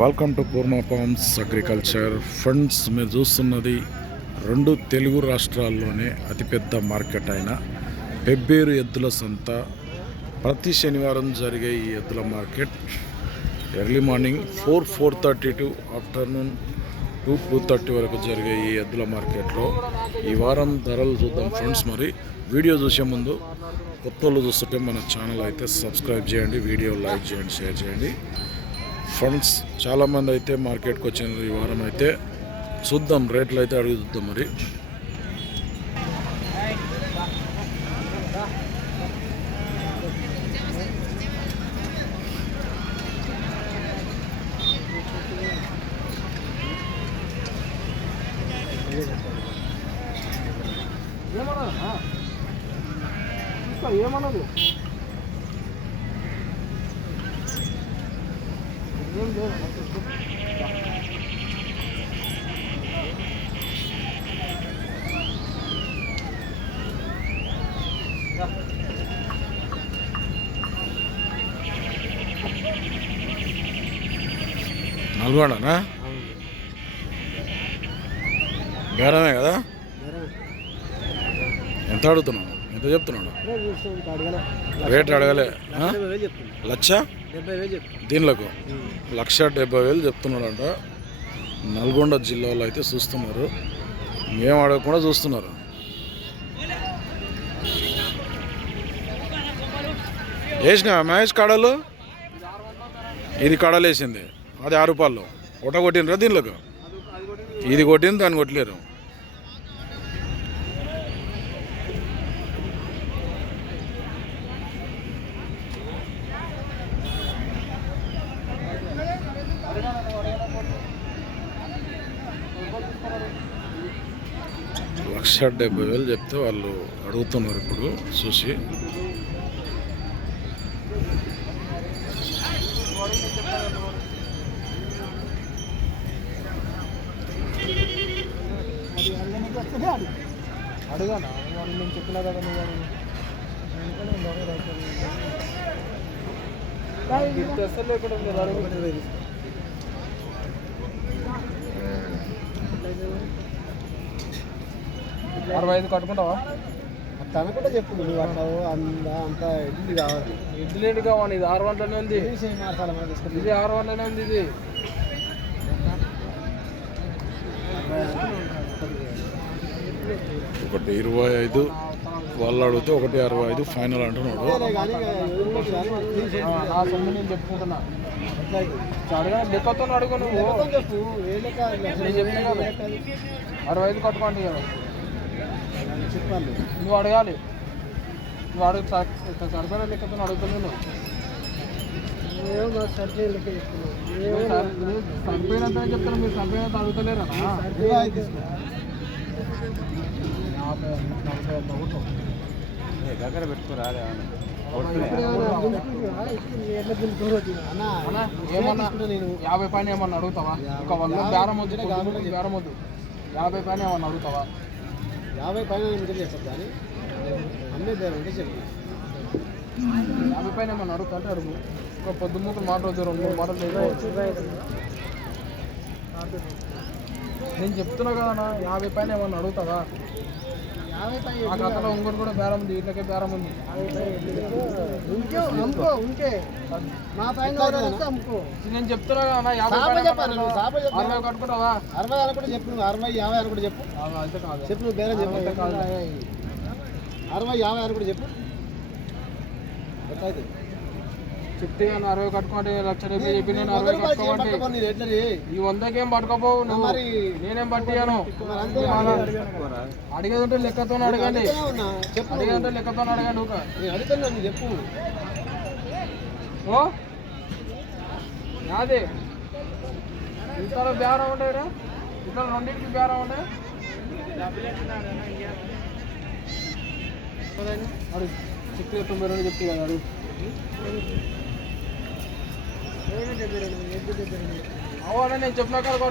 Welcome to Purna farms agriculture funds మీరు చూస్తున్నది రెండు తెలుగు రాష్ట్రాల్లోనే అతిపెద్ద మార్కెట్ అయిన పెబ్బేరు ఎద్దుల సంత. ప్రతి శనివారం జరిగే ఈ ఎద్దుల market early morning four four thirty to afternoon two two thirty వరకు జరిగే ఈ ఎద్దుల మార్కెట్లో ఈ వారం ధరలు చూద్దాం ఫ్రెండ్స్ మరి. వీడియో చూసే ముందు కొత్త వాళ్ళు చూస్తుంటే మన ఛానల్ అయితే సబ్స్క్రైబ్ చేయండి వీడియో లైక్ చేయండి షేర్ చేయండి. ఫండ్స్ చాలామంది అయితే మార్కెట్కి వచ్చిన ఈ వారం అయితే చూద్దాం రేట్లు అయితే అడుగు చూద్దాం మరి. ఏమన్నా ఏమన్నది నల్గొండనా? బేరమే కదా? ఎంత అడుగుతున్నాడు ఎంత చెప్తున్నాడు రేట్ అడగలే. లక్ష? దీనిలకు లక్ష డెబ్బై వేలు చెప్తున్నాడంట. నల్గొండ జిల్లాలో అయితే చూస్తున్నారు. మేము అడగకుండా చూస్తున్నారు. వేసిన మహేష్ కడలు? ఇది కడలు వేసింది అది ఆరు రూపాయలు. ఒకట కొట్టినరా దీనిలోకి? ఇది కొట్టింది దాన్ని కొట్టలేరు. లక్ష డెబ్బై వేలు చెప్తే వాళ్ళు అడుగుతున్నారు ఇప్పుడు చూసి అడుగానా వాడు నేను అసలు కదా నువ్వు అడుగు. అసలు ఉంది అడుగు అరవై ఐదు కట్టుకుంటావా? తన కూడా చెప్పు నువ్వు అట్లా అంత అంత ఇది కావాలి. ఇడ్లీ ఏంటి కావాలి ఇది ఆరు వందలనే ఉంది ఇది ఆరు వందలనే ఉంది ఇది. ఒకటి ఇరవై ఐదు వాళ్ళు అడిగితే ఒకటి అరవై ఐదు ఫైనల్ అంటున్నాడు. నేను చెప్పుకుంటున్నా? అడగా లెక్కతో అడుగు నువ్వు? అరవై ఐదు కట్టుకోండి కదా చెప్పాలి. నువ్వు అడగాలి. నువ్వు అడుగు సరిపోయిన చెప్తున్నావు? ఏమో చనిపోయినంత చెప్తాను మీరు చనిపోయినంత అడుగుతలేరా? అది తీసుకో. యాభై పైన ఏమన్నా అడుగుతావా? ఒక వంద బేరం వద్దు బేరం వద్దు. యాభై పైన ఏమన్నా అడుగుతావా? యాభై పైన ఎందుకు చెప్పదు కానీ అమ్మే పేరు ఉంటే చెప్పు. యాభై పైన ఏమన్నా అడుగుతా అంటే అడుగు. ఒక పొద్దు మూకులు మాటలు రెండు మూడు మాటలు నేను చెప్తున్నా కదా యాభై పైన ఏమన్నా అడుగుతావా? ఆ ఖాతాలో ఇంకోటి కూడా బేరం ఉంది ఇట్లకే బేరం ఉంది. ఉంటే అమ్ముకో ఉంటే. మా పైన అమ్ముకో. నేను చెప్తున్నా కదా యాభై. అరవై కట్టుకుంటావా? అరవై అని కూడా చెప్పు అరవై యాభై అని కూడా చెప్పు. చెప్పు నువ్వు బేరం చెప్పు. అరవై యాభై అని కూడా చెప్పు. ఎట్లయితే చెప్తే నేను అరవై కట్టుకోండి లక్ష రూపాయలు చెప్పి నేను అరవై కట్టుకోమంటే? ఈ వందకేం పట్టుకోపోవు నువ్వు? నేనేం పట్టియాను అడిగేది ఉంటే లెక్కతో అడగండి. అడిగేది ఉంటే లెక్కతో అడగండి చెప్పు. ఓ? నాది. ఇతర బేరం ఉంటాయిరా ఇతర రెండింటికి బేరం ఉంటాయి అడుగు. చెప్తే తొంభై రెండు చెప్తే కదా అడుగు. అవునా నేను చెప్పిన